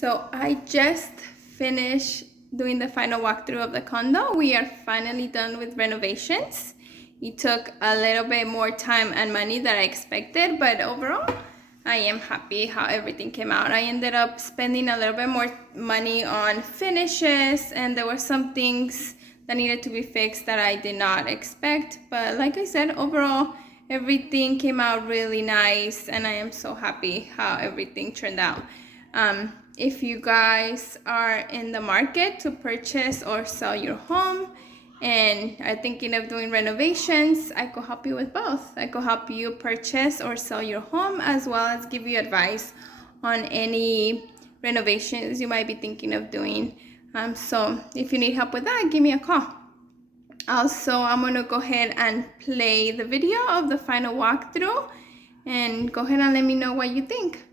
So I just finished doing the final walkthrough of the condo. We are finally done with renovations. It took a little bit more time and money than I expected, but overall, I am happy how everything came out. I ended up spending a little bit more money on finishes, and there were some things that needed to be fixed that I did not expect. But like I said, overall, everything came out really nice, and I am so happy how everything turned out. If you guys are in the market to purchase or sell your home and are thinking of doing renovations, I could help you with both. I could help you purchase or sell your home, as well as give you advice on any renovations you might be thinking of doing. So if you need help with that, give me a call. Also, I'm gonna go ahead and play the video of the final walkthrough, and go ahead and let me know what you think.